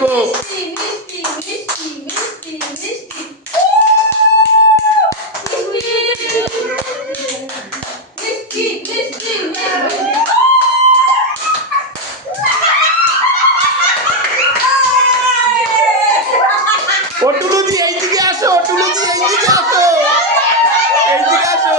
দেখো। ও টুলুদি এইদিকে আসো, টুলুদি এইদিকে আসো, এইদিকে আসো।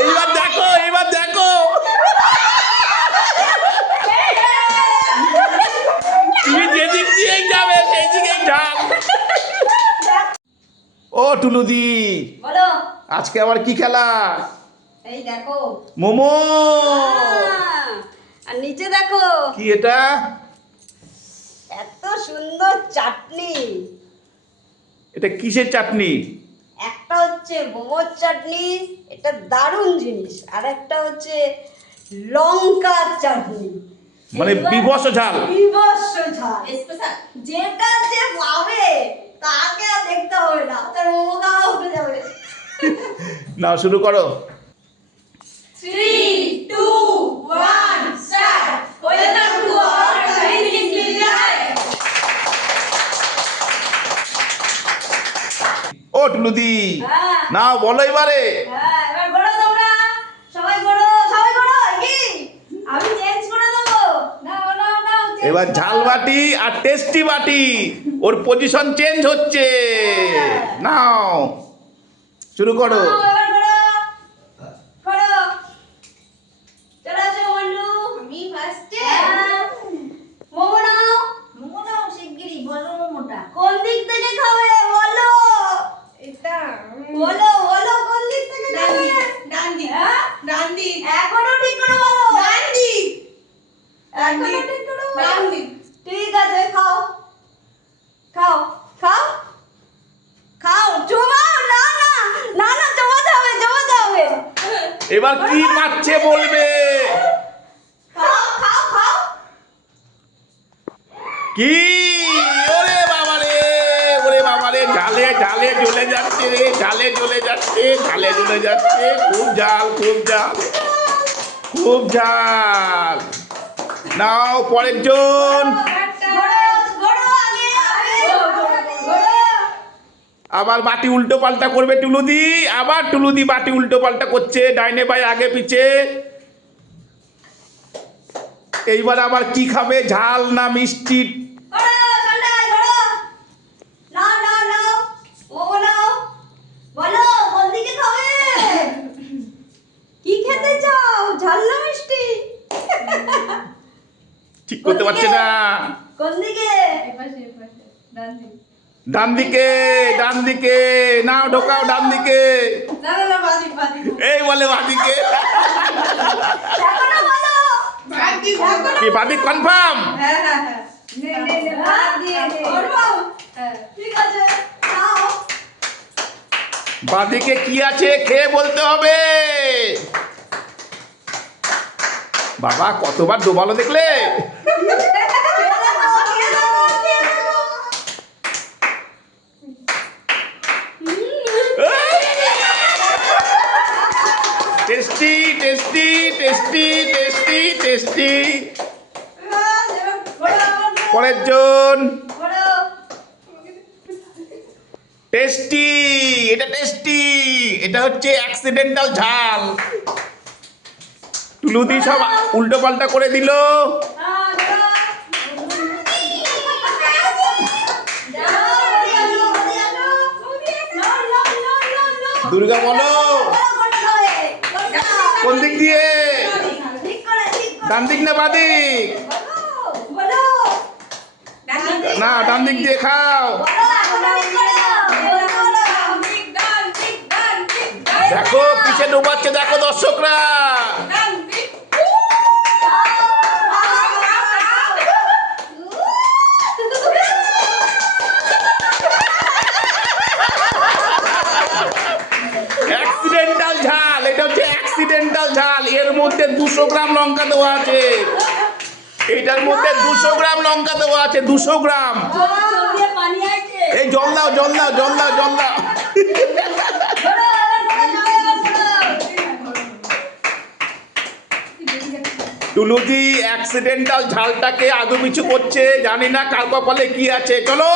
এইবার দেখো, এইবার দেখো। তুমি যেদিক দিয়েই যাবে সেই দিকেই ঝাল। ও টুলুদি, বলো আজকে আবার কি খেলা? এই দেখো মোমো। আর নিচে দেখো কি এটা? এত সুন্দর চাটনি। এটা কিসের চাটনি? একটা হচ্ছে মোমোর চাটনি, এটা দারুণ জিনিস। আর একটা হচ্ছে লঙ্কার চাটনি, মানে বিভৎস ঝাল। বিভৎস ঝাল স্পেশাল। যেটা যে পাবে তাকে আর দেখতে হবে না, তার মোমো খাওয়া হয়ে যাবে। নাও শুরু করো। 3, 2, 1 start. Welcome to our family life. ও টুলুদি, হ্যাঁ। নাও বলো এবারে। হ্যাঁ, এবার বলো তোমরা। সবাই বলো, সবাই বলো। কি? আমি চেঞ্জ করে দেবো। নাও নাও নাও। এবার ঝাল বাটি আর টেস্টি বাটি, ওর পজিশন চেঞ্জ হচ্ছে। নাও শুরু করো। নাও, এবার করো। করো। চলে আসো মন্টু। আমি ফার্স্টে। মোমো নাও। মোমো নাও শিগগিরই, বলো মোমোটা। কোন দিক থেকে খাবে বলো। এটা বলো, বলো কোন দিক থেকে খাবে? ডান দিক। হ্যাঁ? ডান দিক। এখনো ঠিক করে বলো। ডান দিক। এখনো ঠিক করে বলো। ডান দিক। ঠিক আছে, খাও খাও খাও খাও। চুবাও না, না না না, চবাতে হবে, চবাতে হবে। এবার কি পাচ্ছে বলবে। খাও খাও খাও। কি? ওরে বাবারে, ওরে বাবারে, ঝালে ঝালে জ্বলে যাচ্ছে রে, ঝালে জ্বলে যাচ্ছে, ঝালে জ্বলে যাচ্ছে। খুব ঝাল, খুব ঝাল, খুব ঝাল। নাও পরের জন। ঘোড়ো আগে, ঘোড়ো। আবার বাটি উল্টো পাল্টা করবে টুলুদি, আবার টুলুদি বাটি উল্টো পাল্টা করছে, ডাইনে বাই আগে পিছে। এইবার আবার কি খাবে, ঝাল না মিষ্টি? ঘোড়ো, ঠান্ডায় ঘোড়ো। নাও নাও নাও, মোমো নাও। বলো কোন দিকে খাবে? কি খেতে চাও, ঝাল না মিষ্টি? ঠিক করতে পারছে না। কোন দিকে? এপাশে এপাশে ডান দিক। ডান দিকে, ডান দিকে। নাও ঢোকাও ডান দিকে। না না না বাদিক বাদিক। এই বলে বাদিকে। এখনো বলো। বাদিক। কি বাদিক কনফার্ম? হ্যাঁ হ্যাঁ হ্যাঁ। নে নে নে বাদ দিয়ে দে। বলবো? হ্যাঁ। ঠিক আছে, খাও। বাদিকে কি আছে খেয়ে বলতে হবে। বাবা কতবার ডোবালো দেখলে। Tasty tasty tasty tasty tasty. পরের জন। টেস্টি, এটা টেস্টি, এটা হচ্ছে অ্যাক্সিডেন্টাল ঝাল। টুলুদি সব উল্টো পাল্টা করে দিল। দুর্গা বলো কোন দিক দিয়ে, ডান দিক না বাদিক? না ডান দিক দিয়ে খাও। দেখো কিসে ডোবাচ্ছে, দেখো দর্শকরা। অ্যাক্সিডেন্টাল ঝাল, এটা হচ্ছে অ্যাক্সিডেন্টাল ঝাল। এর মধ্যে 200 গ্রাম লঙ্কা দেওয়া আছে। এটার মধ্যে 200 গ্রাম লঙ্কা দেওয়া আছে, 200 গ্রাম। এই জল দাও, জল দাও, জল দাও, জল দাও। টুলুদি অ্যাক্সিডেন্টাল ঝালটাকে আগু পিছু করছে, জানি না কার কপালে কি আছে। চলো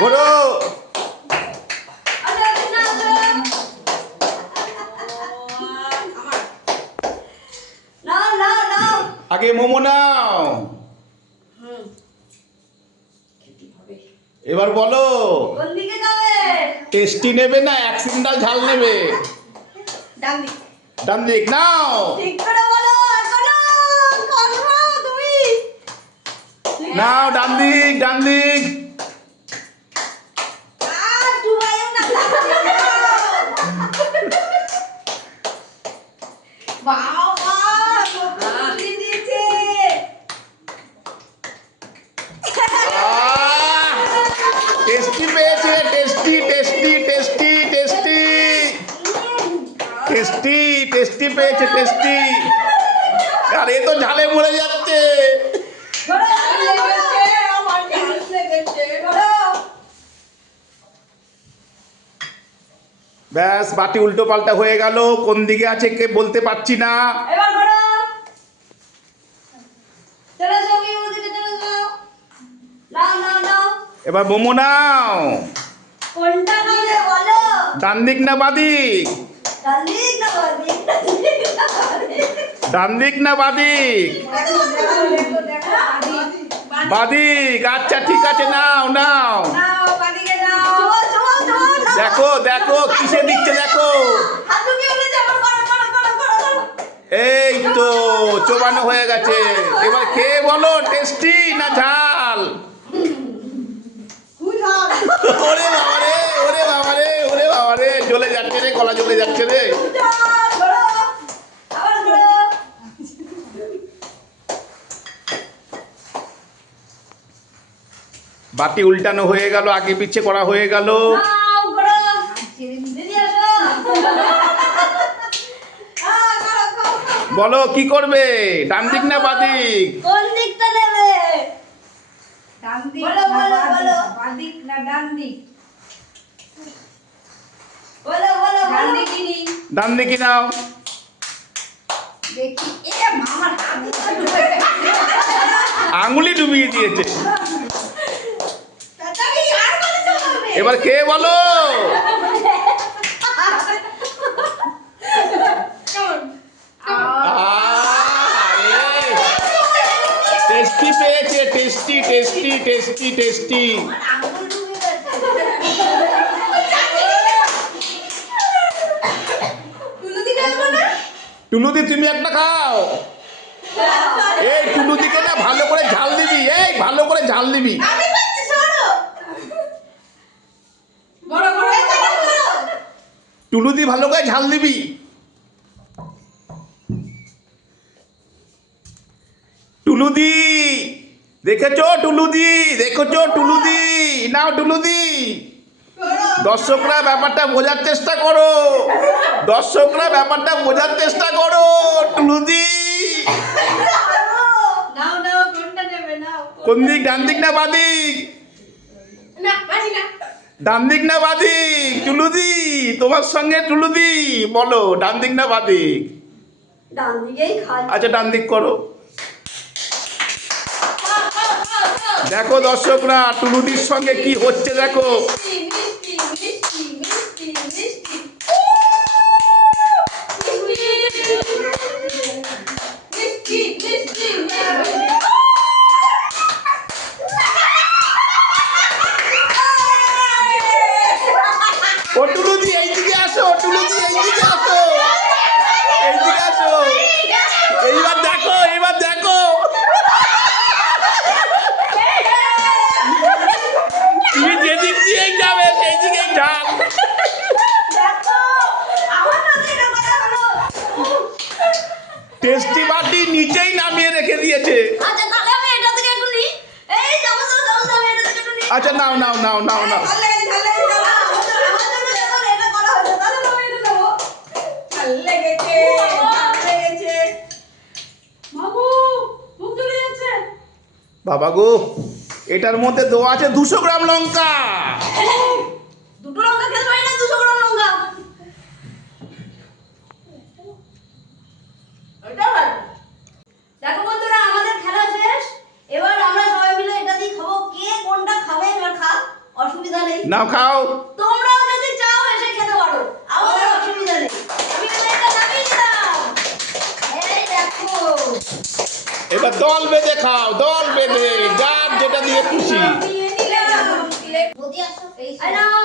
ঘোরো। আচ্ছা না নাও নাও নাও আগে মোমো নাও, এবার বলো কোন দিকে যাবে? টেস্টি নেবে না অ্যাক্সিডেন্টাল ঝাল নেবে? ডান দিক। ডান দিক নাও। ঠিক করে বলো এখনো করো তুমি। নাও ডান দিক, ডান দিক। আর ডুবাইও না। বাবা কপি দিয়েছে। টেস্টি পেয়েছে, tasty tasty tasty tasty tasty tasty পেয়েছে, টেস্টি। আর এ তো ঝালে মরে যাচ্ছে। ধরো লেগেছে, আমার ঝাল লেগেছে। ধরো ব্যাস বাটি উল্টো পাল্টা হয়ে গেল, কোন দিকে আছে কে বলতে পারছি না। এবার ধরো চলো সঙ্গে ওদিকে চলে যাও। নাও নাও নাও এবার মোমো নাও। কোনটা খাবে বলো? ডান দিক না বাদিক? ডান দিক না বাম দিক? ডান দিক না বাদিক? দেখো দেখো দেখো দেখো বাদি। বাদিক। আচ্ছা ঠিক আছে, নাও নাও। নাও বাদিকে নাও। চলো চলো চলো নাও। দেখো দেখো কিসে দিচ্ছে দেখো। হাত ঢুকিয়ে ফেলেছে, আবার করো করো করো করো করো। এই তো চোবানো হয়ে গেছে। এবার খেয়ে বলো টেস্টি না ঝাল। ঝাল। ওরে বাবারে, ওরে বাবারে, ওরে বাবারে, জ্বলে যাচ্ছে রে, গলা জ্বলে যাচ্ছে রে। চল করো আবার করো। বাটি উল্টানো হয়ে গেল, আগে পিছে করা হয়ে গেল। নাও করো দিদি আসো। করো করো বলো কি করবে, ডান দিক না বাদিক? কোন দিকটা নেবে? ডান দিক বলো, না বলো, বাদিক? বলো। বাদিক না ডান দিক? বলো বলো ডান বলো। দিকই নি। ডান দিকে নাও। দেখি এ মামার হাত দিচ্ছে। আঙুলি ডুবিয়ে দিয়েছে। তাড়াতাড়ি আর করে চালাবে। এবার খেয়ে বলো। টেস্টি পেয়েছে, টেস্টি টেস্টি টেস্টি টেস্টি। আঙুল ডুবিয়ে গেছে। তুলো দিকে আসবে না? টুলুদি তুমি একটা খাও। এই টুলুদিকে না ভালো করে ঝাল দিবি, এই ভালো করে ঝাল দিবি। আমি পাচ্ছি সরো। বড় বড় এটা করো। টুলুদি ভালো করে ঝাল দিবি। টুলুদি দেখেছো, টুলুদি দেখেছো, টুলুদি নাও টুলুদি। দর্শকরা ব্যাপারটা বোঝার চেষ্টা করো, দর্শকরা ব্যাপারটা বোঝার চেষ্টা করো। টুলুদি নাও নাও কোনটা নেবে নাও? কোন দিক, ডান দিক না বাদিক? না পারি না। ডান দিক না বাদিক? টুলুদি তোমার সঙ্গে টুলুদি বলো ডান দিক না বাদিক? ডান দিকেই খাই। আচ্ছা ডান দিক করো। দেখো দর্শকরা টুলুদির সঙ্গে কি হচ্ছে দেখো। মিষ্টি মিষ্টি মিষ্টি মিষ্টি মিষ্টি মিষ্টি মিষ্টি মিষ্টি। ও টুলুদি এইদিকে আসো, টুলুদি এইদিকে আসো, এইদিকে আসো। এইবার দেখো, এইবার দেখো। তুমি যেদিক দিয়েই যাবে সেই দিকেই ঝাল। দেখো আমার সাথে এটা কথা হলো। টেস্টি বাটি নিচেই নামিয়ে রেখে দিয়েছে। আচ্ছা তাহলে আমি এটা থেকে একটু নিই। এই যাবো যাবো যাবো যাবো, এটা থেকে একটু নিই। আচ্ছা নাও নাও নাও নাও নাও। ভাল লেগেছে ভাল লেগেছে আমার জন্য যখন এটা করা হয়েছে তাহলে আমি এটা নেবো। ভাল লেগেছে ভাল লেগেছে। বাবু মুখ চলে যাচ্ছে। বাবা গো, এটার মধ্যে দেওয়া আছে 200 গ্রাম লঙ্কা। দুটো লঙ্কা খেতে পারি না, 200 গ্রাম লঙ্কা। ওইটা ভালো। দেখো বন্ধুরা, আমাদের খেলা শেষ। এবার আমরা সবাই মিলে এটা দিয়ে খাবো। কে কোনটা খাবে এবার খা, অসুবিধা নেই। নাও খাও। তোমরাও যদি চাও এসে খেতে পারো, আমাদের অসুবিধা নেই। আমি এটা নামিয়ে দিলাম। এই দেখো, এবার দল বেঁধে খাও, দল বেঁধে, যার যেটা দিয়ে খুশি। নিয়ে নিলাম। বদি আসো, এই নাও,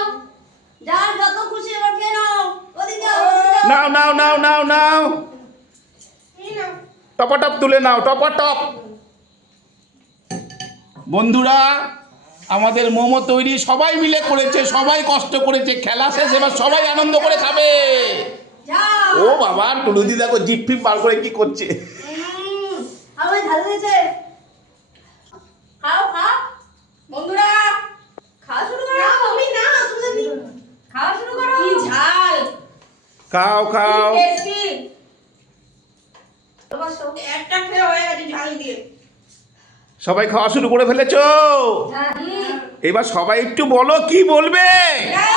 যার যত খুশি এবার খেয়ে নাও। ওদিকে যাও, ওদিকে যাও। নাও নাও নাও নাও নাও, এই নাও। টপাটপ তুলে নাও, টপাটপ। বন্ধুরা, আমাদের মোমো তৈরি সবাই মিলে করেছে, সবাই কষ্ট করেছে। খেলা শেষ, এবার সবাই আনন্দ করে খাবে। যাও। ও বাবা, টুলুদি দেখো জিপ ফিপ বার করে কি করছে। আমার ঝাল হয়েছে। খাও খাও বন্ধুরা, খাওয়া শুরু করো। না তুমি না, তুমি খাওয়া শুরু করো। কি ঝাল, খাও খাও। কি টেস্টি। ভালোবাসো। একটা খেয়ে হয়ে গেছে ঝাল দিয়ে। সবাই খাওয়া শুরু করে ফেলেছো। হ্যাঁ। এবার সবাই একটু বলো কি বলবে। জয়